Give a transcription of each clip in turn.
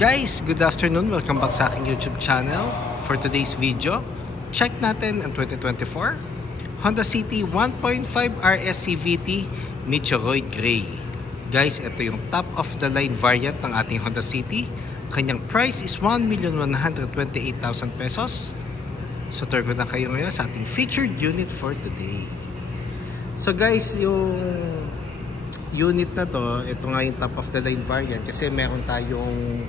Guys, good afternoon. Welcome back sa aking YouTube channel. For today's video, check natin ang 2024 Honda City 1.5 RS CVT Meteoroid Gray. Guys, ito yung top of the line variant ng ating Honda City. Kanyang price is 1,128,000 pesos. So turbo na kayo ngayon sa ating featured unit for today. So guys, yung unit na to, ito nga yung top of the line variant kasi meron tayong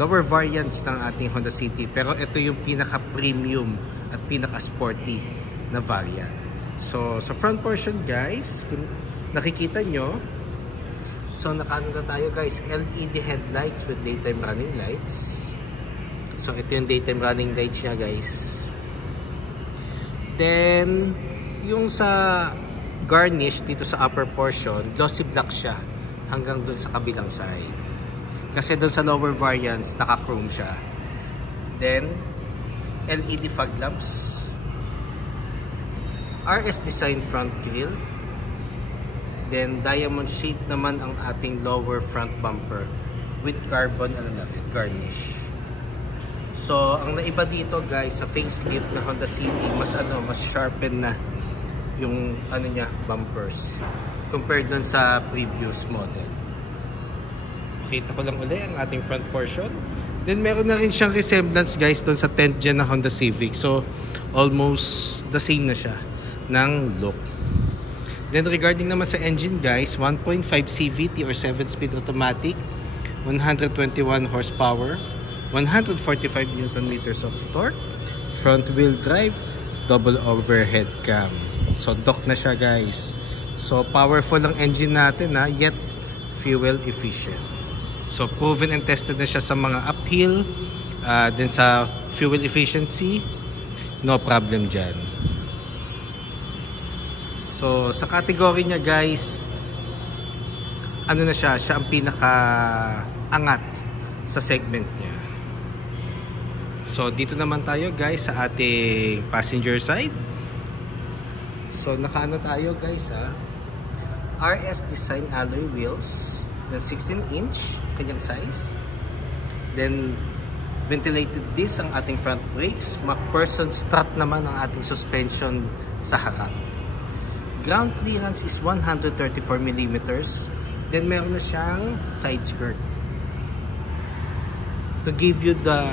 lower variants ng ating Honda City, pero ito yung pinaka premium at pinaka sporty na variant. So sa front portion guys, kung nakikita nyo, so nakaano na tayo guys, LED headlights with daytime running lights. So ito yung daytime running lights nya guys. Then yung sa garnish dito sa upper portion, glossy black siya hanggang dun sa kabilang side. Kasi dun sa lower variants, naka-chrome siya. Then, LED fog lamps. RS design front grille. Then, diamond shape naman ang ating lower front bumper with carbon garnish. So, ang naiba dito guys, sa facelift na Honda City, mas sharpen na yung niya, bumpers compared dun sa previous model. Kita ko lang uli ang ating front portion. Then meron na rin siyang resemblance guys dun sa 10th gen na Honda Civic. So almost the same na siya ng look. Then regarding naman sa engine guys, 1.5 CVT or 7-speed automatic, 121 horsepower, 145 Nm of torque, front wheel drive, double overhead cam. So dock na siya guys. So powerful ang engine natin yet fuel efficient. So proven and tested na siya sa mga uphill, then sa fuel efficiency, no problem dyan. So sa category niya guys, siya ang pinaka angat sa segment niya. So dito naman tayo guys sa ating passenger side. So nakaano tayo guys RS design alloy wheels, then 16-inch kanyang size. Then ventilated disc ang ating front brakes. MacPherson strut naman ang ating suspension sa harap. Ground clearance is 134 mm. Then meron na siyang side skirt to give you the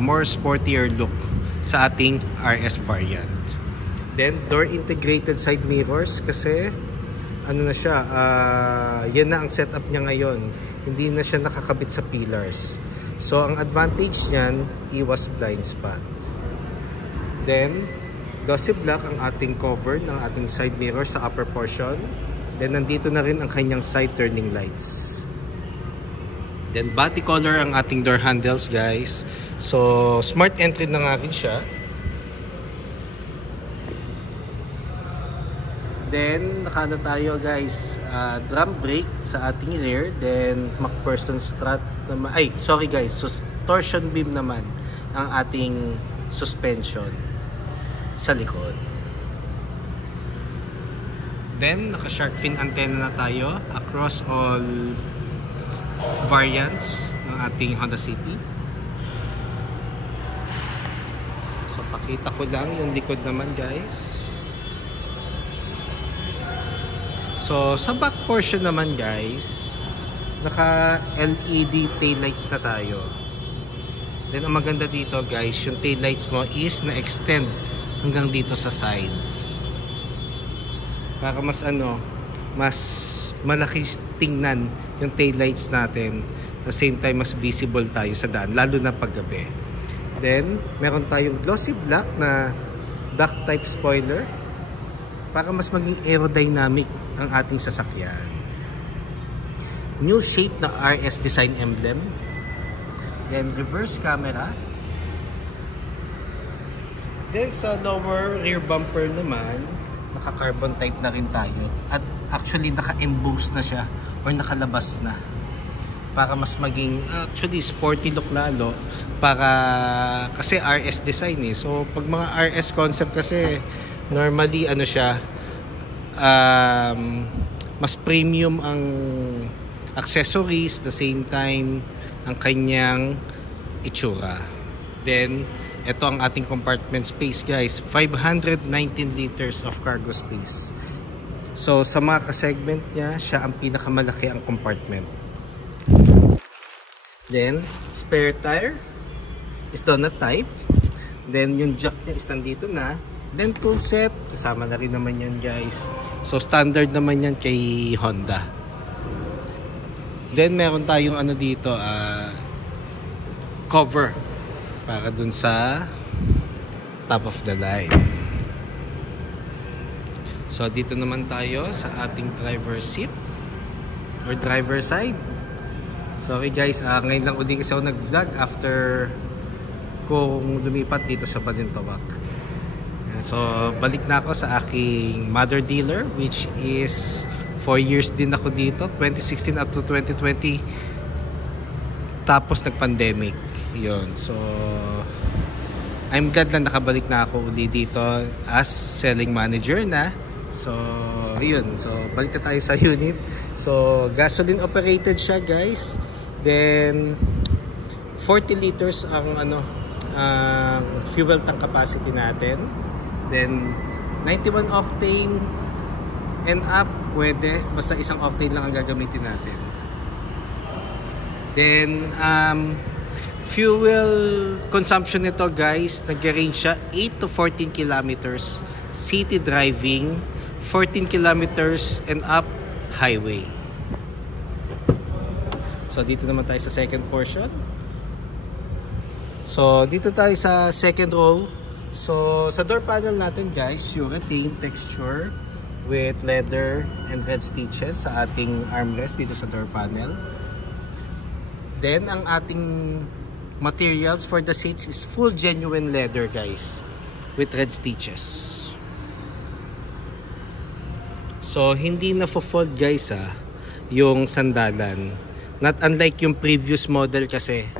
more sportier look sa ating RS variant. Then door integrated side mirrors kasi na siya, yan na ang setup niya ngayon. Hindi na siya nakakabit sa pillars. So ang advantage niyan, iwas blind spot. Then glossy black ang ating cover ng ating side mirror sa upper portion. Then nandito na rin ang kanyang side turning lights. Then body color ang ating door handles guys. So smart entry na nga rin siya. Then nakano tayo guys, drum brake sa ating rear. Then MacPherson strut naman, sorry guys, torsion beam naman ang ating suspension sa likod. Then naka shark fin antenna na tayo across all variants ng ating Honda City. So pakita ko lang yung likod naman guys. So sa back portion naman guys, naka LED tail lights na tayo. Then ang maganda dito guys, yung tail lights mo is na-extend hanggang dito sa sides. Para mas mas malaki tingnan yung tail lights natin. At the same time mas visible tayo sa daan, lalo na paggabi. Then meron tayong glossy black na duck type spoiler para mas maging aerodynamic ang ating sasakyan. New shape na RS design emblem. Then reverse camera. Then sa lower rear bumper naman, naka-carbon type na rin tayo. At actually naka-emboss na siya or nakalabas na. Para mas maging actually sporty look lalo. Kasi RS design So pag mga RS concept kasi normally siya mas premium ang accessories, the same time ang kanyang itsura. Then ito ang ating compartment space guys, 519 liters of cargo space. So sa mga ka-segment niya, siya ang pinakamalaki ang compartment. Then spare tire is donut type. Then yung jack niya is nandito na. Then tool set, kasama na rin naman yan guys. So standard naman yan kay Honda. Then meron tayong ano dito, cover para dun sa top of the line. So dito naman tayo sa ating driver seat or driver side. Sorry guys, ngayon lang uli kasi ako nag-vlog after kung lumipat dito sa Balintawak. So balik na ako sa aking mother dealer, which is 4 years din ako dito, 2016 up to 2020. Tapos nag-pandemic. Yun. So I'm glad na nakabalik na ako uli dito as selling manager na. So yun. So balik na tayo sa unit. So gasoline operated siya guys. Then 40 liters ang fuel tank capacity natin. Then 91 octane and up, pwede, basta isang octane lang ang gagamitin natin. Then fuel consumption nito guys, nag-range siya 8 to 14 kilometers city driving, 14 kilometers and up highway. So dito naman tayo sa second portion. So dito tayo sa second row. So sa door panel natin guys, urethane texture with leather and red stitches sa ating armrest dito sa door panel. Then ang ating materials for the seats is full genuine leather guys with red stitches. So hindi na fold guys yung sandalan. Not unlike yung previous model kasi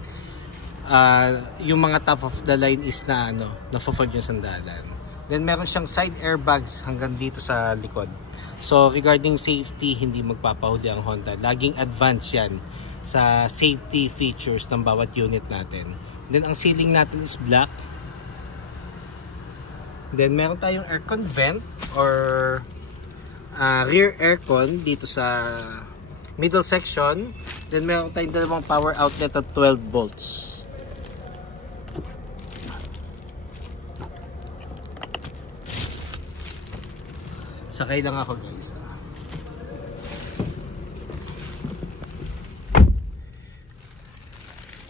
yung mga top of the line is na na-fold yung sandalan. Then meron siyang side airbags hanggang dito sa likod. So regarding safety, hindi magpapahuli ang Honda. Laging advance yan sa safety features ng bawat unit natin. Then ang ceiling natin is black. Then meron tayong aircon vent or rear aircon dito sa middle section. Then meron tayong dalawang power outlet at 12 volts. Sakay lang ako guys.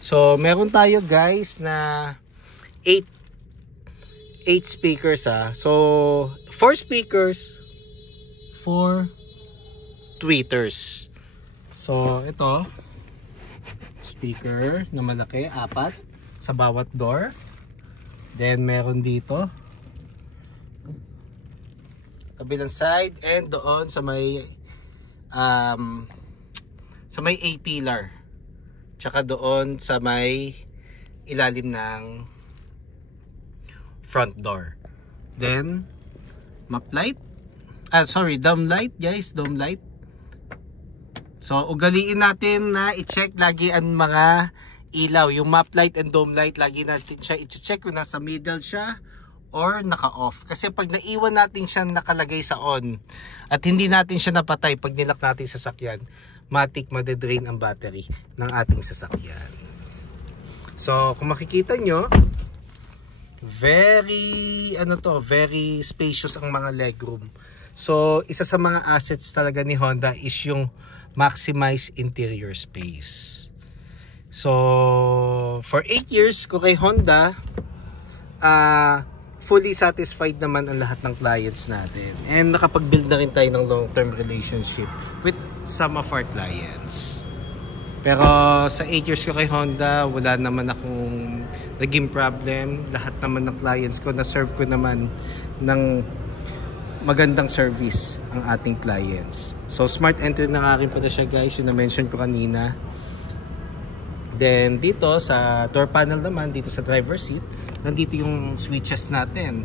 So meron tayo guys na 8 speakers So 4 speakers, 4 tweeters. So ito speaker na malaki, 4 sa bawat door. Then meron dito kabilang side and doon sa may A-pillar, tsaka doon sa may ilalim ng front door. Then map light, dome light guys, dome light. So ugaliin natin na i-check lagi ang mga ilaw, yung map light and dome light, lagi natin siya i-check kung nasa middle siya or naka-off. Kasi pag naiwan natin siya nakalagay sa on at hindi natin siya napatay pag nilak natin sa sasakyan, matik madedrain ang battery ng ating sasakyan. So kung makikita nyo, very spacious ang mga legroom. So isa sa mga assets talaga ni Honda is yung maximize interior space. So for 8 years ko kay Honda, fully satisfied naman ang lahat ng clients natin. And nakapag-build na rin tayo ng long-term relationship with some of our clients. Pero sa 8 years ko kay Honda, wala naman akong naging problem. Lahat naman ng clients ko, na-serve ko naman ng magandang service ang ating clients. So smart entry na nga rin pala siya guys, yung na-mention ko kanina. Then dito sa door panel naman, dito sa driver seat, nandito yung switches natin.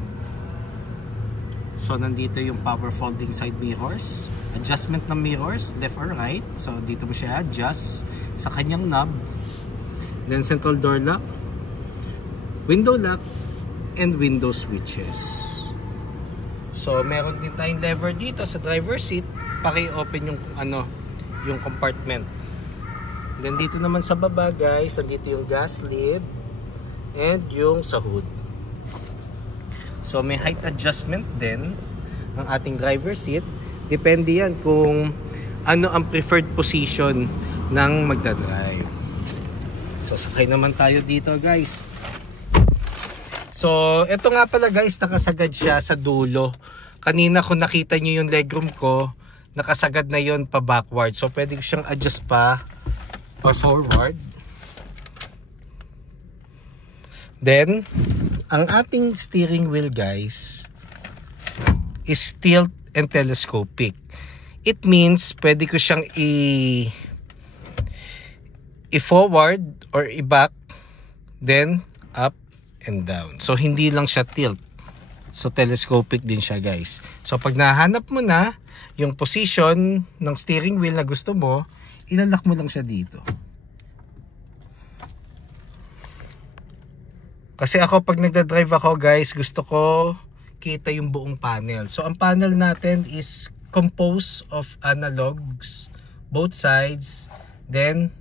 So nandito yung power folding side mirrors. adjustment ng mirrors, left or right. So dito mo siya adjust sa kanyang knob. Then central door lock, window lock, and window switches. So meron din tayong lever dito sa driver seat para i-open yung yung compartment. Then dito naman sa baba guys, nandito yung gas lid and yung sa hood. So may height adjustment din ang ating driver seat. Depende yan kung ano ang preferred position ng magdadrive. So sakay naman tayo dito guys. So ito nga pala guys, nakasagad siya sa dulo. Kanina kung nakita nyo yung legroom ko, nakasagad na yon pa backward. So pwede ko siyang adjust pa forward. Then ang ating steering wheel guys is tilt and telescopic. It means pwede ko siyang i-forward or i-back, then up and down. So hindi lang siya tilt. So telescopic din siya guys. So pag nahanap mo na yung position ng steering wheel na gusto mo, ilalak mo lang siya dito. Kasi ako pag nagda-drive ako guys, gusto ko kita yung buong panel. So ang panel natin is composed of analogs, both sides, then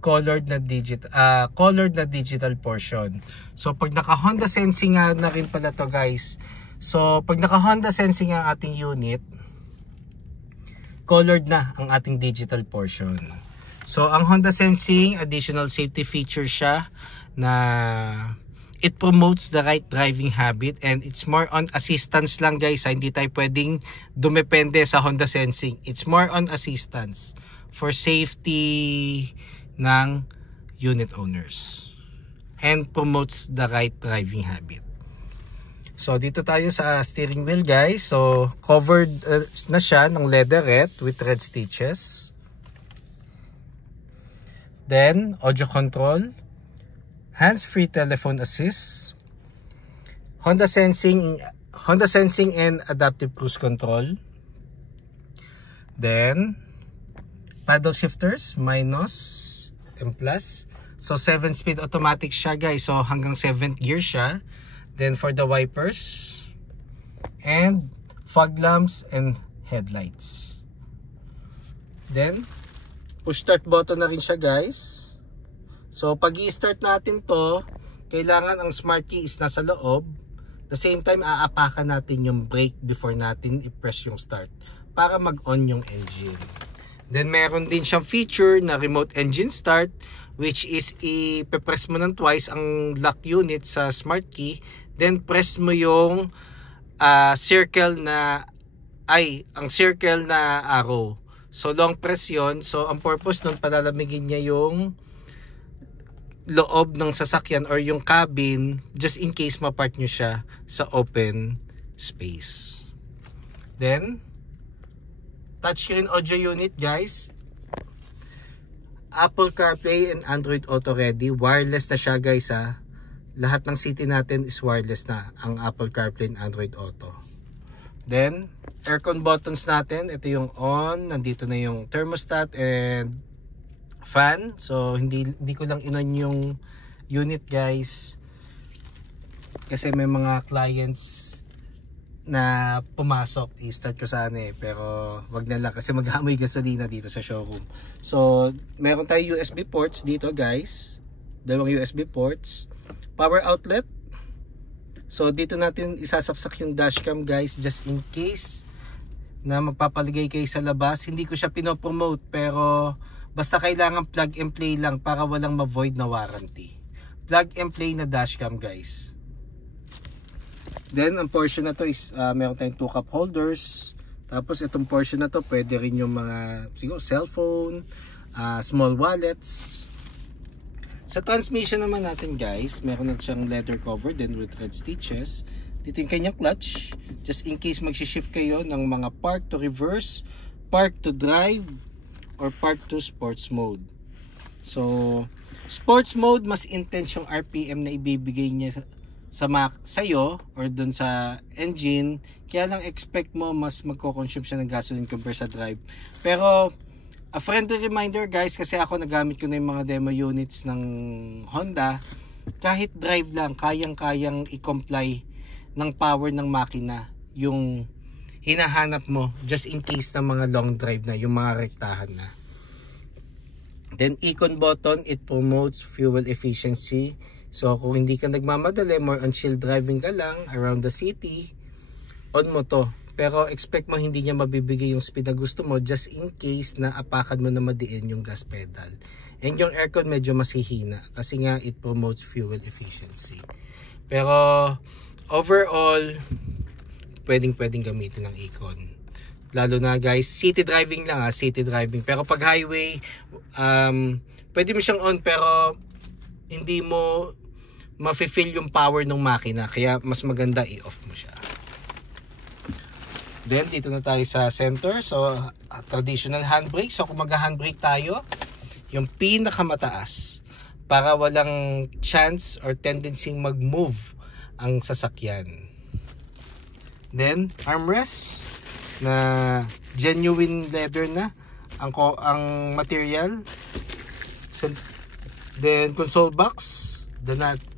colored na digital portion. So pag naka Honda Sensing na rin pala to guys. So pag naka Honda Sensing ang ating unit, colored na ang ating digital portion. So ang Honda Sensing, additional safety feature siya na it promotes the right driving habit and it's more on assistance lang guys. Hindi tayo pwedeng dumepende sa Honda Sensing. It's more on assistance for safety ng unit owners and promotes the right driving habit. So dito tayo sa steering wheel guys. So covered na siya ng leatherette with red stitches. Then audio control, hands-free telephone assist, Honda Sensing and adaptive cruise control. Then paddle shifters, minus and plus. So 7-speed automatic siya guys. So hanggang 7th gear siya. Then for the wipers and fog lamps and headlights. Then push start button na rin siya guys. So pag i-start natin to, kailangan ang smart key is nasa loob. The same time aapakan natin yung brake before natin i-press yung start para mag-on yung engine. Then meron din siyang feature na remote engine start, which is i-press mo ng twice ang lock unit sa smart key. Then press mo yung circle na arrow. So long press yon. So ang purpose nun, palalamigin niya yung loob ng sasakyan or yung cabin just in case mapark nyo siya sa open space. Then touchscreen audio unit guys. Apple CarPlay and Android Auto ready. Wireless na siya guys ha. Lahat ng city natin is wireless na ang Apple CarPlay and Android Auto. Then aircon buttons natin, ito yung on, nandito na yung thermostat and fan. So hindi ko lang inon yung unit guys kasi may mga clients na pumasok, i-start ko sana pero wag na lang kasi mag-amoy gasolina dito sa showroom. So meron tayong USB ports dito guys, dalawang USB ports, power outlet. So dito natin isasaksak yung dashcam guys just in case na magpapaligay kayo sa labas. Hindi ko siya pinopromote pero basta kailangan plug and play lang para walang ma-void na warranty. Plug and play na dashcam guys. Then ang portion na to is meron tayong 2 cup holders. Tapos itong portion na to pwede rin yung mga siguro cellphone, small wallets. Sa transmission naman natin guys, meron na siyang leather cover then with red stitches. Dito yung kanyang clutch just in case magsishift kayo ng mga park to reverse, park to drive, or park to sports mode. So sports mode, mas intense yung RPM na ibibigay niya sa'yo or dun sa engine, kaya lang expect mo mas magko-consume siya ng gasoline compare sa drive. Pero a friendly reminder guys, kasi ako nagamit ko na yung mga demo units ng Honda, kahit drive lang, kayang-kayang i-comply ng power ng makina yung hinahanap mo just in case ng mga long drive na, yung mga rektahan na. Then icon button, it promotes fuel efficiency. So kung hindi ka nagmamadali, more on chill driving ka lang around the city, on mo to. Pero expect mo hindi niya mabibigay yung speed na gusto mo just in case na apakan mo na madiin yung gas pedal. And yung aircon medyo mas hihina kasi nga it promotes fuel efficiency. Pero overall, pwedeng gamitin ng icon. Lalo na guys, city driving lang city driving. Pero pag highway, pwede mo siyang on pero hindi mo ma-feel yung power ng makina. Kaya mas maganda i-off mo siya. Then dito na tayo sa center. So traditional handbrake. So kung mag-handbrake tayo, yung pinakamataas para walang chance or tendency mag-move ang sasakyan. Then armrest na genuine leather na ang material. So, then console box,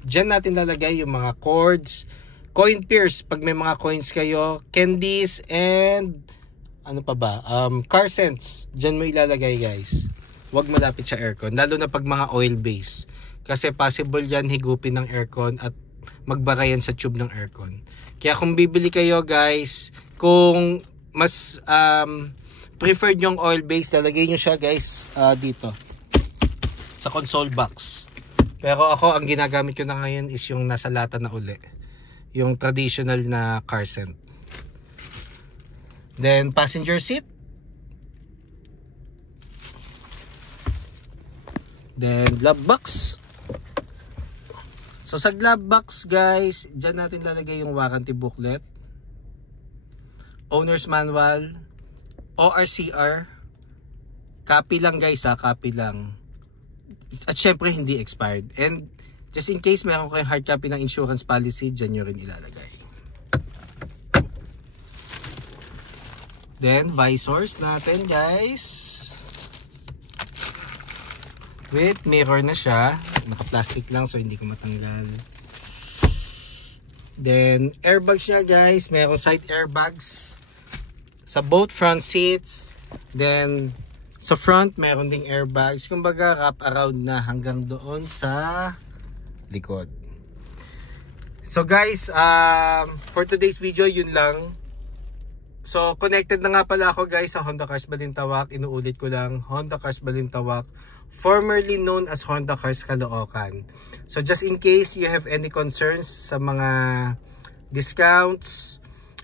dyan natin lalagay yung mga cords, coin pairs pag may mga coins kayo, candies, and ano pa ba, car scents, dyan mo ilalagay guys. Huwag malapit sa aircon, lalo na pag mga oil base, kasi possible yan higupin ng aircon at magbara yan sa tube ng aircon. Kaya kung bibili kayo guys, kung mas preferred yung oil base, lalagay nyo siya guys dito sa console box. Pero ako ang ginagamit ko na ngayon is yung nasa lata na uli, yung traditional na car scent. Then passenger seat, then glove box. So sa glove box guys, dyan natin lalagay yung warranty booklet, owner's manual, ORCR, copy lang guys copy lang. At syempre hindi expired. And just in case meron kayong hard copy ng insurance policy, dyan nyo rin ilalagay. Then visors natin guys, with mirror na siya, naka-plastic lang so hindi ko matanggal. Then airbags niya guys, meron side airbags sa both front seats. Then sa front meron ding airbags, kumbaga wrap around na hanggang doon sa likod. So guys, for today's video yun lang. So connected na nga pala ako guys sa Honda Cars Balintawak. Inuulit ko lang, Honda Cars Balintawak, formerly known as Honda Cars Caloocan. So just in case you have any concerns sa mga discounts,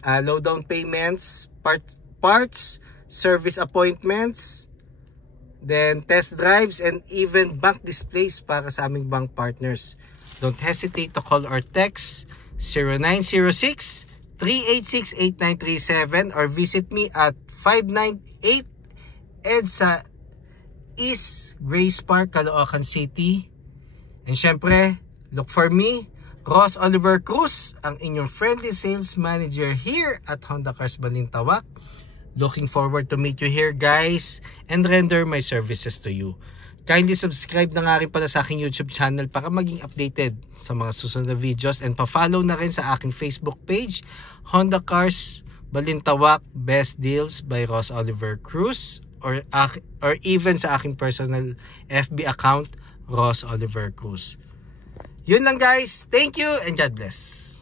low down payments, parts, service appointments, then test drives, and even bank displays para sa aming bank partners, don't hesitate to call or text 0906-386-8937 or visit me at 598 EDSA East Grace Park, Caloocan City. And syempre, look for me, Ross Oliver Cruz, ang inyong friendly sales manager here at Honda Cars Balintawak. Looking forward to meet you here guys and render my services to you. Kindly subscribe na nga rin pala sa aking YouTube channel para maging updated sa mga susunod na videos, and pa-follow na rin sa aking Facebook page, Honda Cars Balintawak Best Deals by Ross Oliver Cruz, or even sa aking personal FB account, Ross Oliver Cruz. Yun lang guys. Thank you and God bless.